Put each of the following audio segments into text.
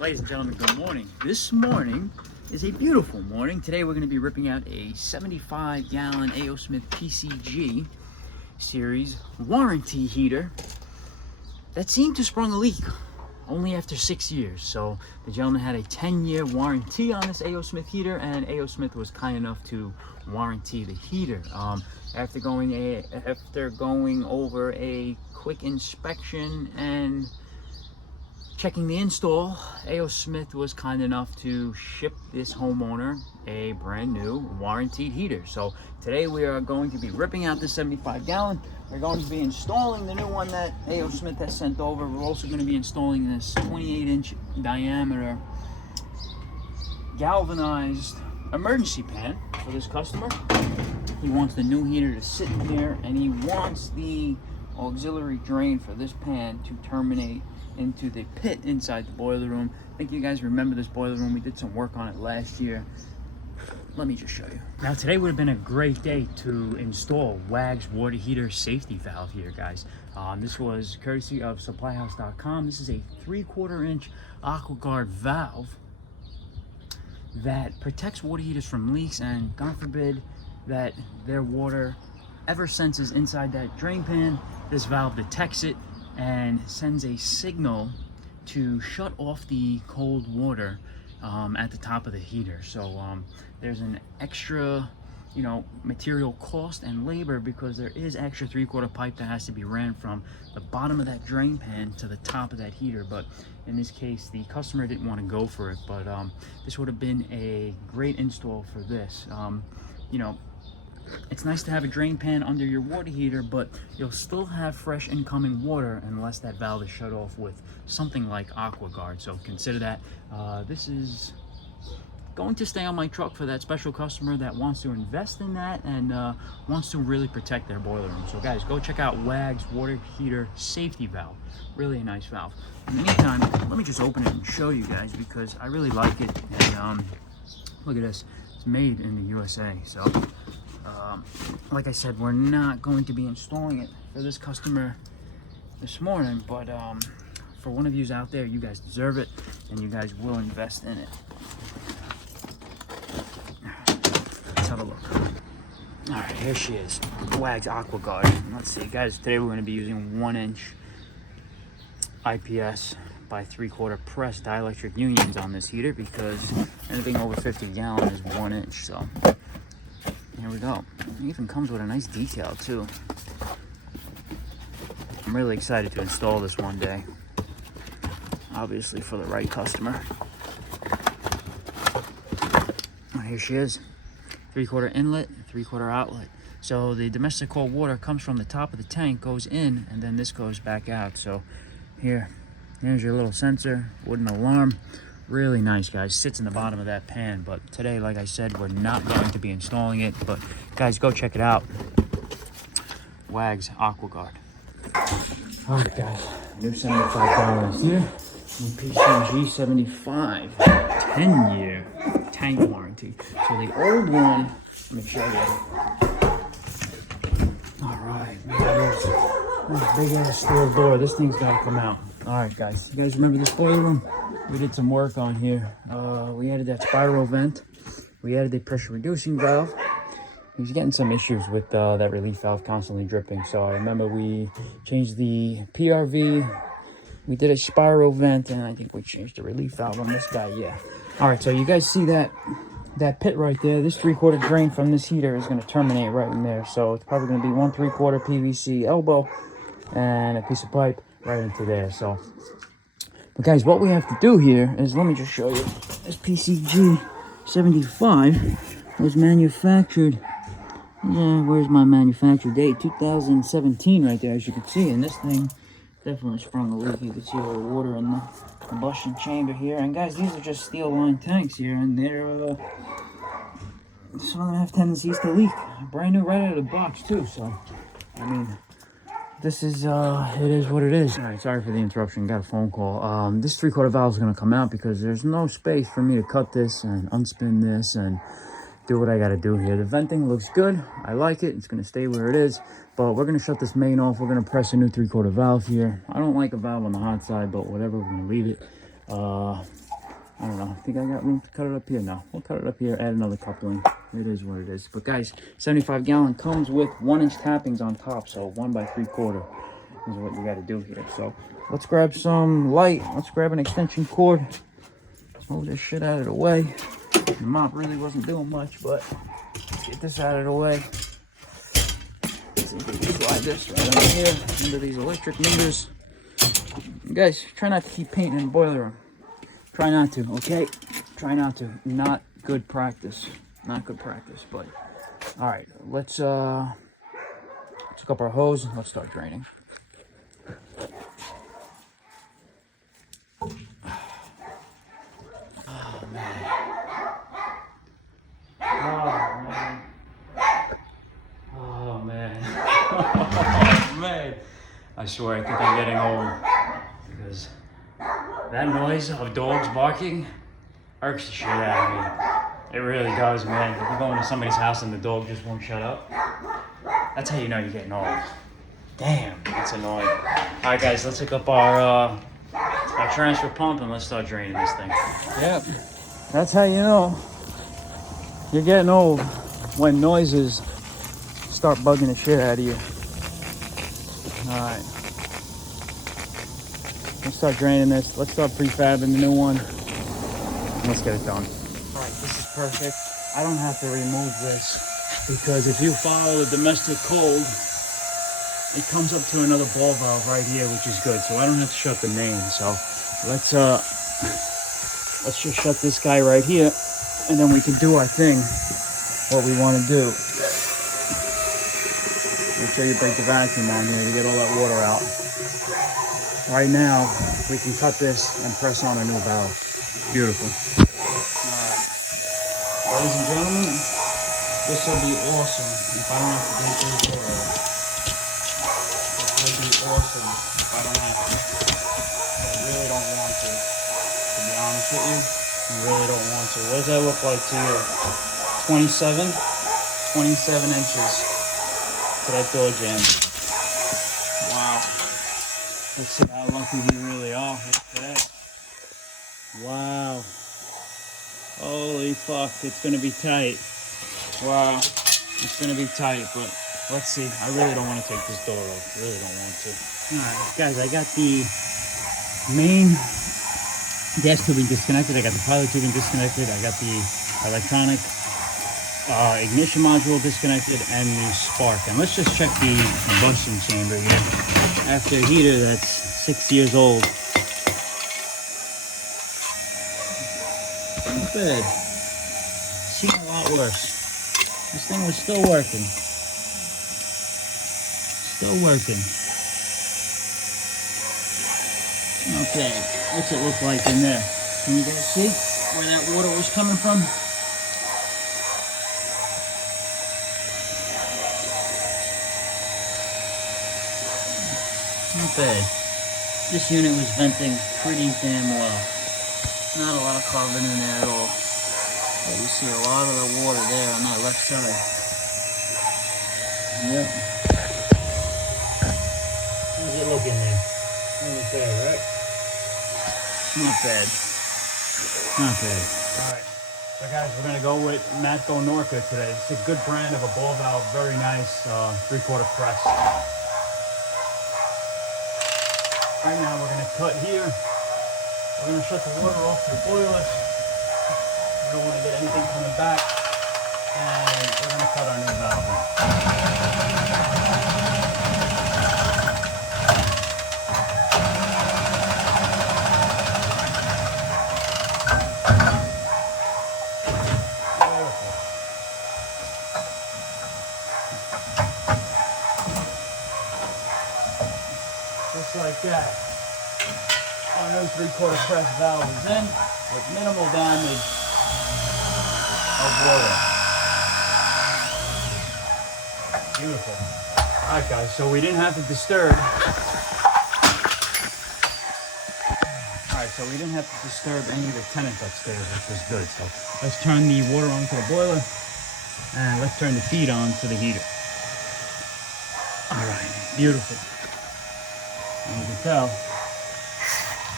Ladies and gentlemen, good morning. This morning is a beautiful morning. Today we're going to be ripping out a 75-gallon A.O. Smith PCG series warranty heater that seemed to sprung a leak only after 6 years. So the gentleman had a 10-year warranty on this A.O. Smith heater, and A.O. Smith was kind enough to warranty the heater. After going over a quick inspection and checking the install, A.O. Smith was kind enough to ship this homeowner a brand new warranted heater. So today we are going to be ripping out the 75-gallon. We're going to be installing the new one that A.O. Smith has sent over. We're also going to be installing this 28-inch diameter galvanized emergency pan for this customer. He wants the new heater to sit in here, and he wants the auxiliary drain for this pan to terminate into the pit inside the boiler room. I think you guys remember this boiler room. We did some work on it last year. Let me just show you. Now today would have been a great day to install WAG's water heater safety valve here, guys. This was courtesy of supplyhouse.com. This is a 3/4 inch AquaGuard valve that protects water heaters from leaks, and God forbid that their water ever senses inside that drain pan, this valve detects it and sends a signal to shut off the cold water at the top of the heater. So there's an extra, material cost and labor, because there is extra 3/4 pipe that has to be ran from the bottom of that drain pan to the top of that heater. But in this case, the customer didn't want to go for it. But this would have been a great install for this. It's nice to have a drain pan under your water heater, but you'll still have fresh incoming water unless that valve is shut off with something like AquaGuard. So consider that. This is going to stay on my truck for that special customer that wants to invest in that and wants to really protect their boiler room. So guys, go check out WAG's water heater safety valve. Really a nice valve. In the meantime, let me just open it and show you guys, because I really like it. And look at this. It's made in the USA. So like I said, we're not going to be installing it for this customer this morning, but for one of you out there, you guys deserve it, and you guys will invest in it. Let's have a look. All right, here she is, WAG's AquaGuard. Let's see, guys, today we're going to be using 1-inch IPS by 3/4 press dielectric unions on this heater, because anything over 50 gallon is 1 inch. So here we go. It even comes with a nice detail too. I'm really excited to install this one day. Obviously for the right customer. Oh, here she is. 3/4 inlet, 3/4 outlet. So the domestic cold water comes from the top of the tank, goes in, and then this goes back out. So here's your little sensor, wooden alarm. Really nice, guys. Sits in the bottom of that pan. But today, like I said, we're not going to be installing it. But guys, go check it out. WAG's AquaGuard. All right, guys. New 75 here. New PCG-75 10-year tank warranty. So the old one, let me show you. All right, there's this big ass steel door. This thing's got to come out. All right, guys. You guys remember this boiler room? We did some work on here. We added that spiral vent. We added the pressure reducing valve. He was getting some issues with that relief valve constantly dripping. So I remember we changed the PRV. We did a spiral vent, and I think we changed the relief valve on this guy. Yeah. All right, so you guys see that pit right there? This 3/4 drain from this heater is going to terminate right in there. So it's probably going to be 1 3/4 PVC elbow and a piece of pipe right into there. So, but guys, what we have to do here is, let me just show you. This PCG-75 was manufactured, where's my manufacture date? 2017 right there, as you can see. And this thing definitely sprung a leak. You can see all the water in the combustion chamber here. And guys, these are just steel lined tanks here, and they're some of them have tendencies to leak. Brand new right out of the box too. So I mean, this is it is what it is. All right, sorry for the interruption. Got a phone call. This 3/4 valve is going to come out because there's no space for me to cut this and unspin this and do what I got to do here. The venting looks good. I like it. It's going to stay where it is, but we're going to shut this main off. We're going to press a new 3/4 valve here. I don't like a valve on the hot side, but whatever, we're going to leave it. I don't know. I think I got room to cut it up here now. We'll cut it up here, add another coupling. It is what it is. But guys, 75 gallon comes with 1-inch tappings on top. So 1 by 3/4 is what you got to do here. So let's grab some light. Let's grab an extension cord. Let's move this shit out of the way. The mop really wasn't doing much, but let's get this out of the way. Let's see if we can slide this right under here, under these electric meters. You guys, try not to keep painting in the boiler room. Try not to, okay? Try not to. Not good practice. Not good practice, but all right, let's hook up our hose and let's start draining. Oh man. Oh man. Oh man. Oh man. I swear I think I'm getting old because that noise of dogs barking irks the shit out of me. It really does, man. If you're going to somebody's house and the dog just won't shut up, that's how you know you're getting old. Damn, that's annoying. All right, guys, let's hook up our transfer pump and let's start draining this thing. Yep, that's how you know you're getting old, when noises start bugging the shit out of you. All right, let's start draining this. Let's start prefabbing the new one. Let's get it done. All right, this is perfect. I don't have to remove this because if you follow the domestic code, it comes up to another ball valve right here, which is good. So I don't have to shut the main. So let's just shut this guy right here, and then we can do our thing, what we want to do. Make sure you break the vacuum on here to get all that water out. Right now, we can cut this and press on a new valve. Beautiful. Ladies and gentlemen, this will be awesome if I don't have to take this water out. This will be awesome if I don't have to. I really don't want to be honest with you. I really don't want to. What does that look like to you? 27 inches to that door jamb. Wow. Let's see how lucky we really are. Look at that. Wow. Holy fuck, it's gonna be tight. Wow, it's gonna be tight, but let's see. I really don't want to take this door off. Really don't want to. Alright, guys, I got the main gas tubing disconnected. I got the pilot tubing disconnected. I got the electronic ignition module disconnected and the spark. And let's just check the combustion chamber here. After a heater that's 6 years old. Not bad. Seen a lot worse. This thing was still working. Still working. Okay, what's it look like in there? Can you guys see where that water was coming from? Not bad. This unit was venting pretty damn well. Not a lot of carbon in there at all. But you see a lot of the water there on that left side. Yep. How's it looking there? Not bad, right? Not bad. Not bad. Alright. So guys, we're gonna go with Matco Norca today. It's a good brand of a ball valve, very nice 3/4 press. Right now we're gonna cut here. We're gonna shut the water off to the boiler. We don't want to get anything coming back. And we're gonna cut our new valve. Just like that. Our new 3/4 press valve is in with minimal damage of water. Beautiful. Alright guys, so we didn't have to disturb. Alright, so we didn't have to disturb any of the tenants upstairs, which was good. So let's turn the water on to the boiler and let's turn the feed on to the heater. Alright, beautiful. And you can tell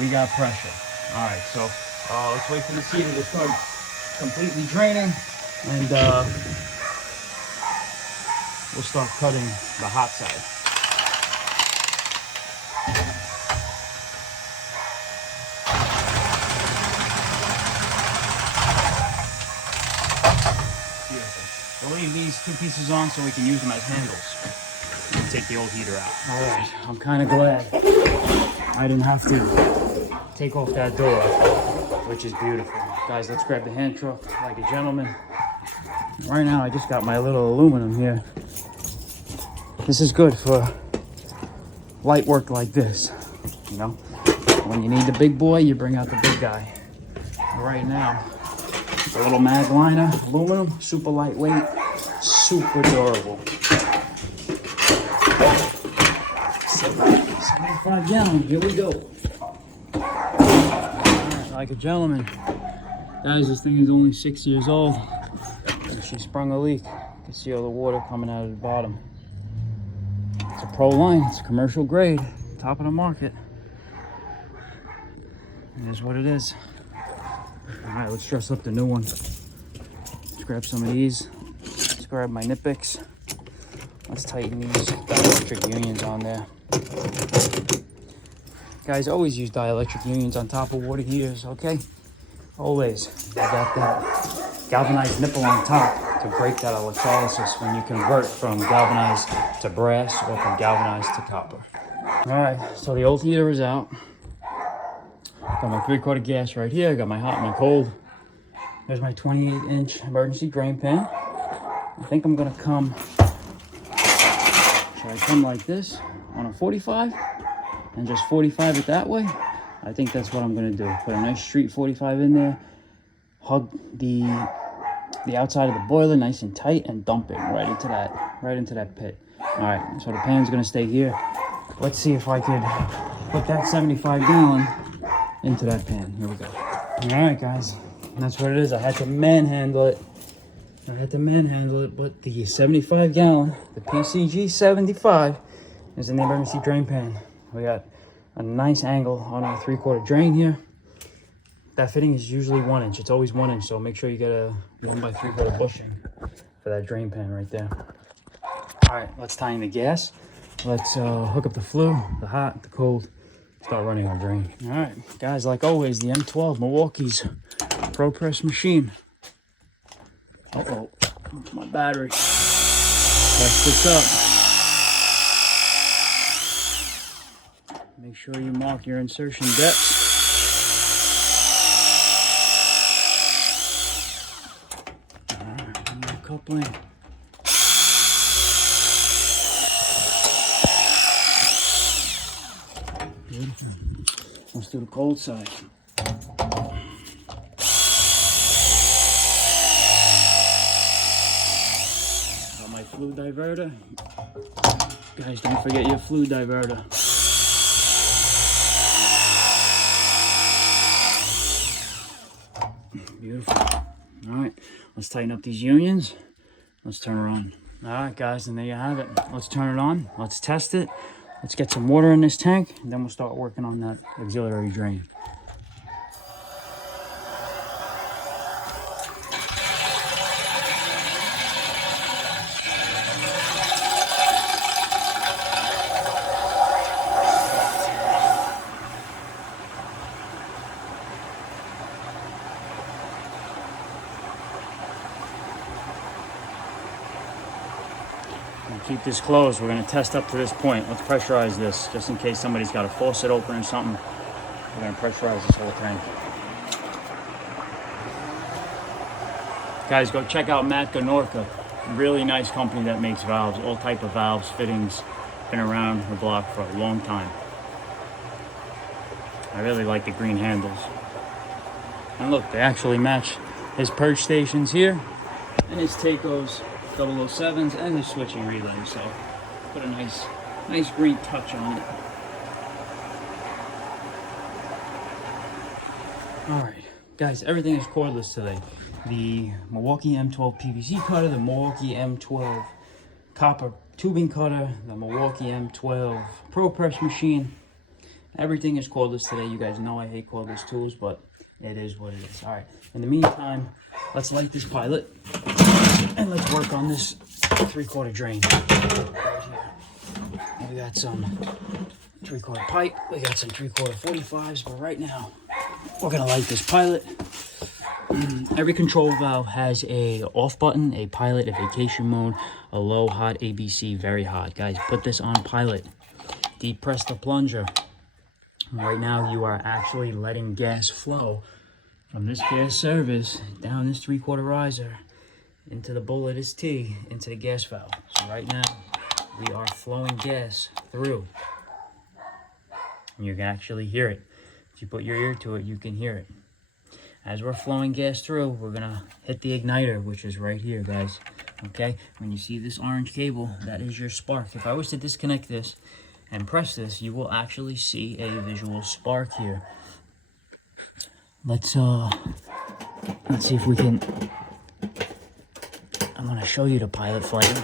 we got pressure. Alright, so Let's wait for the heater to start completely draining, and we'll start cutting the hot side. Beautiful. We'll leave these two pieces on so we can use them as handles. And take the old heater out. All right, I'm kind of glad I didn't have to take off that door, which is beautiful. Guys, let's grab the hand truck like a gentleman. Right now, I just got my little aluminum here. This is good for light work like this, you know? When you need the big boy, you bring out the big guy. Right now, a little mag liner, aluminum, super lightweight, super durable. 75 gallon, here we go. Right, like a gentleman. Guys, this thing is only 6 years old. And she sprung a leak. You can see all the water coming out of the bottom. It's a pro line, it's a commercial grade, top of the market. It is what it is. All right, let's dress up the new one. Let's grab some of these. Let's grab my nip picks. Let's tighten these dielectric unions on there. Guys, always use dielectric unions on top of water heaters, okay? Always. You got that galvanized nipple on top to break that electrolysis when you convert from galvanized to brass or from galvanized to copper. All right, so the old heater is out. Got my 3/4 gas right here. Got my hot and my cold. There's my 28-inch emergency drain pan. I think I'm gonna come, should I come like this on a 45 and just 45 it that way? I think that's what I'm gonna do. Put a nice street 45 in there, hug the outside of the boiler nice and tight, and dump it right into that pit. All right, so the pan's gonna stay here. Let's see if I could put that 75 gallon into that pan. Here we go. All right, guys, that's what it is. I had to manhandle it. But the 75 gallon, the PCG-75, is in the emergency drain pan. We got a nice angle on our 3/4 drain here. That fitting is usually 1 inch. It's always 1 inch, so make sure you get a 1 by 3/4 bushing for that drain pan right there. All right, let's tie in the gas. Let's hook up the flue, the hot, the cold, start running our drain. All right, guys, like always, the M12, Milwaukee's Pro Press machine. Uh-oh, my battery. Press this up. Make sure you mark your insertion depths. All right, new coupling. Beautiful. Let's do the cold side. Got my flue diverter. Guys, don't forget your flue diverter. Beautiful. All right, let's tighten up these unions. Let's turn her on. All right, guys, and there you have it. Let's turn it on. Let's test it. Let's get some water in this tank, and then we'll start working on that auxiliary drain. Keep this closed. We're going to test up to this point. Let's pressurize this just in case somebody's got a faucet open or something. We're going to pressurize this whole tank. Guys, go check out Matt Ganorka. Really nice company that makes valves, all type of valves, fittings. Been around the block for a long time. I really like the green handles. And look, they actually match his purge stations here and his Tacos 007s and the switching relay, so put a nice green touch on it. All right, guys, everything is cordless today. The Milwaukee M12 PVC cutter, the Milwaukee M12 copper tubing cutter, the Milwaukee M12 Pro Press machine. Everything is cordless today. You guys know I hate cordless tools, but It is what it is. All right. In the meantime, let's light this pilot and let's work on this 3/4 drain right here. We got some 3/4 pipe. We got some 3/4 45s, but right now we're gonna light this pilot. Every control valve has a off button, a pilot, a vacation mode, a low, hot, ABC, very hot. Guys, put this on pilot. Depress the plunger. Right now you are actually letting gas flow from this gas service down this 3/4 riser into the bowl of this T, into the gas valve. So right now we are flowing gas through. And you can actually hear it. If you put your ear to it, you can hear it. As we're flowing gas through, we're gonna hit the igniter, which is right here, guys. Okay, when you see this orange cable, that is your spark. If I was to disconnect this and press this, you will actually see a visual spark here. Let's see if we can. I'm gonna show you the pilot flame.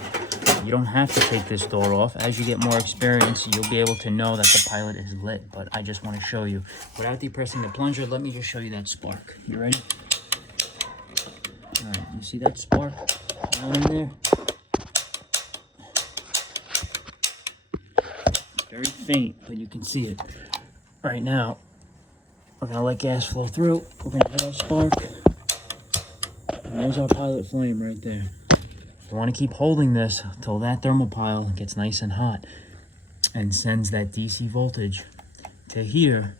You don't have to take this door off. As you get more experience, you'll be able to know that the pilot is lit, but I just want to show you. Without depressing the plunger, let me just show you that spark. You ready? All right, you see that spark down in there? It's very faint, but you can see it. Right now, we're gonna let gas flow through. We're gonna hit our spark. And there's our pilot flame right there. You want to keep holding this until that thermopile gets nice and hot and sends that DC voltage to here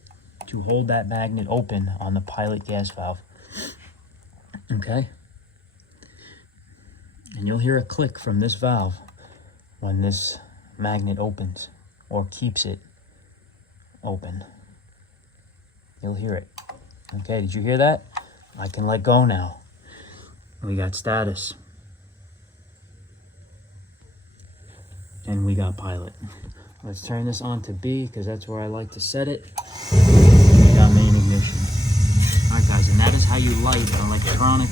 to hold that magnet open on the pilot gas valve. Okay? And you'll hear a click from this valve when this magnet opens or keeps it open. You'll hear it. Okay, did you hear that? I can let go now. We got status. And we got pilot. Let's turn this on to B because that's where I like to set it. We got main ignition. All right, guys, and that is how you light an electronic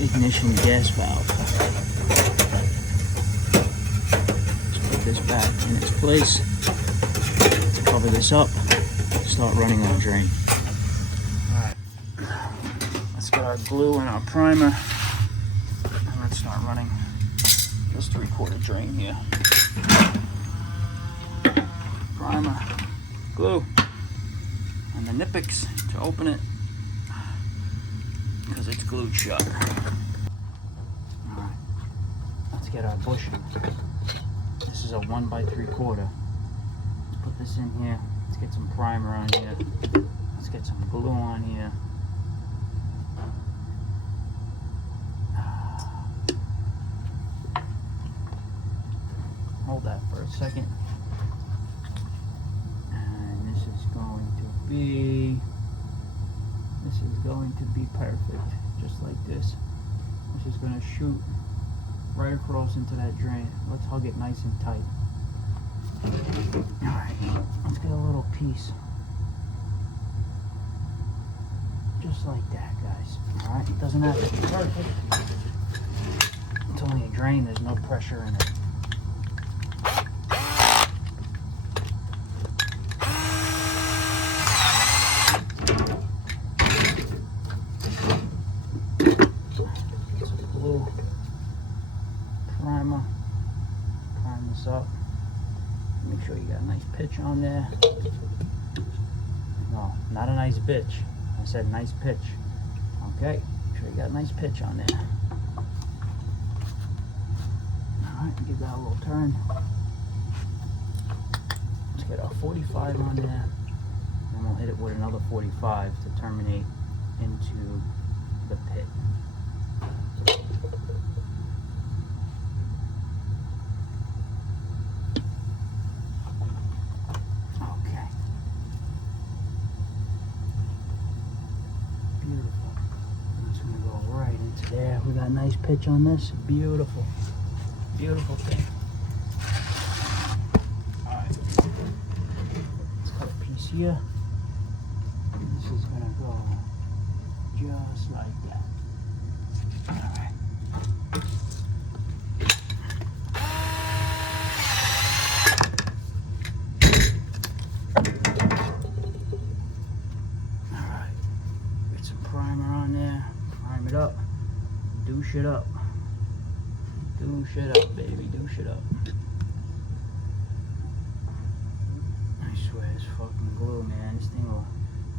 ignition gas valve. Let's put this back in its place. Let's cover this up. Start running our drain. All right, let's get our glue and our primer. Let's start running this 3/4 drain here. Primer, glue, and the Nippix to open it because it's glued shut. Alright, let's get our bushing. This is a 1x3/4. Let's put this in here. Let's get some primer on here. Let's get some glue on here. Hold that for a second. And this is going to be perfect, just like this. This is going to shoot right across into that drain. Let's hug it nice and tight. All right, let's get a little piece. Just like that, guys. All right, it doesn't have to be perfect. It's only a drain, there's no pressure in it. Prime this up. Make sure you got a nice pitch on there. No, not a nice bitch. I said nice pitch. Okay, make sure you got a nice pitch on there. Alright, give that a little turn. Let's get our 45 on there. And we'll hit it with another 45 to terminate into the pit. There, we got a nice pitch on this. Beautiful. Beautiful thing. Alright. Let's cut a piece here. This is gonna go just like that. Alright. shit up. Do shit up, baby. Do shit up. I swear, this fucking glue, man. This thing will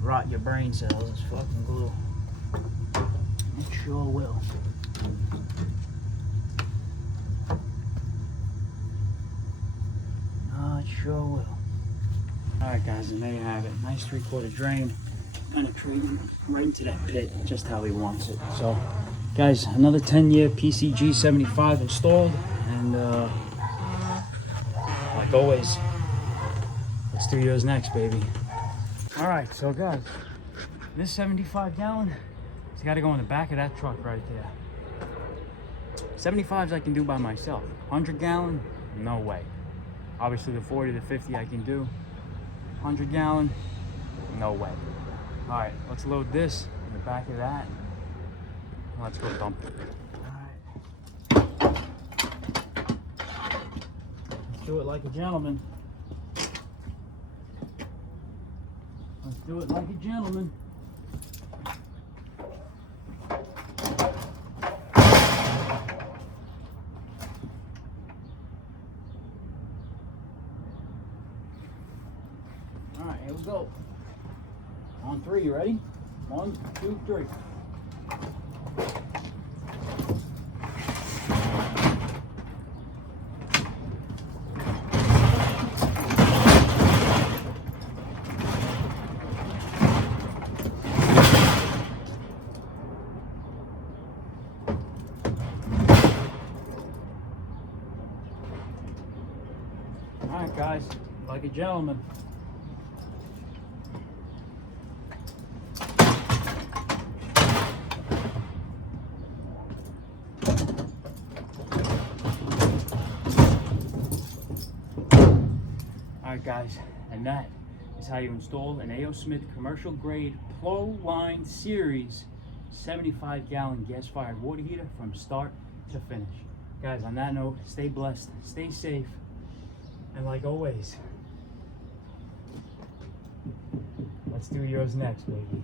rot your brain cells. It's fucking glue. It sure will. Oh, it sure will. Alright guys, and there you have it. Nice 3/4 drain. Penetrating right into that pit, just how he wants it. So, guys, another 10-year PCG-75 installed. And, like always, let's do yours next, baby. Alright, so guys, this 75-gallon has got to go in the back of that truck right there. 75s I can do by myself. 100-gallon, no way. Obviously the 40 to 50 I can do. 100-gallon, no way. All right, let's load this in the back of that. Let's go dump it. All right. Let's do it like a gentleman. Let's do it like a gentleman. All right, here we go. On 3, you ready? 1, 2, 3. All right, guys, like a gentleman. Alright guys, and that is how you install an A.O. Smith commercial grade Pro Line Series 75-gallon gas-fired water heater from start to finish. Guys, on that note, stay blessed, stay safe, and like always, let's do yours next, baby.